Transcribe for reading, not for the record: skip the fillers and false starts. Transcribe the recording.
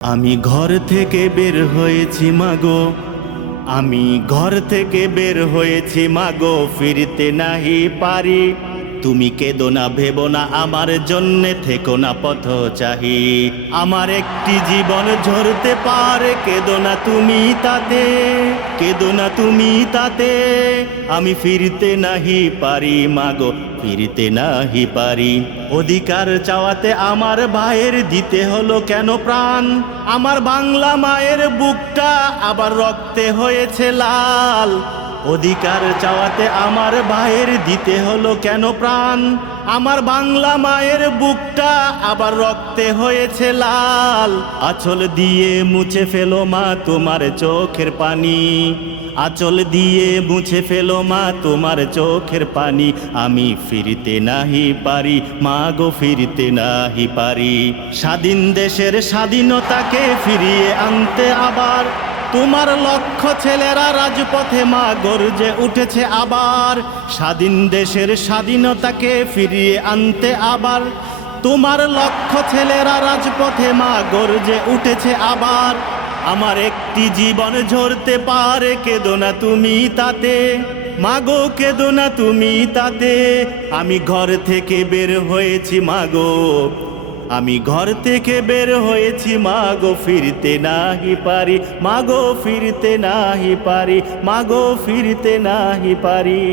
আমি ঘর থেকে বের হয়েছি মাগো, আমি ঘর থেকে বের হয়েছি মাগো, ফিরতে নাহি পারি। তুমি কেঁদো না, ভেবো না, আমার জন্যে থেকো না পথচাহী। আমার একটি জীবন ঝরতে পারে, কেঁদো না তুমি তাতে, কেঁদো না তুমি তাতে। আমি ফিরতে নাহি পারি মাগো, ফিরতে নাহি পারি। অধিকার চাওয়াতে আমার ভাইয়ের দিতে হলো কেন প্রাণ? আমার বাংলা মায়ের বুকটা আবার রক্তে হয়েছে লাল। অধিকার চাওয়াতে আমার ভাইয়ের দিতে হলো কেন প্রাণ? আমার বাংলা মায়ের বুকটা আবার রক্তে হয়েছে লাল। আঁচল দিয়ে মুছে ফেলো মা তোমার চোখের পানি, আঁচল দিয়ে মুছে ফেলো মা তোমার চোখের পানি। আমি ফিরতে নাহি পারি মাগো, ফিরতে নাহি পারি। স্বাধীন দেশের স্বাধীনতাকে ফিরিয়ে আনতে আবার তোমার লক্ষ ছেলেরা রাজপথে মা গর্জে উঠেছে আবার। স্বাধীন দেশের স্বাধীনতাকে ফিরিয়ে আনতে আবার তোমার লক্ষ ছেলেরা রাজপথে মা গর্জে উঠেছে আবার। আমার একটি জীবন ঝরতে পারে, কেঁদো না তুমি তাতে মাগো, কেঁদো না তুমি তাতে। আমি ঘর থেকে বের হয়েছি মাগো, আমি ঘর থেকে বের হয়েছি মাগো, ফিরতে নাহি পারি মাগো, ফিরতে নাহি পারি মাগো, ফিরতে নাহি পারি।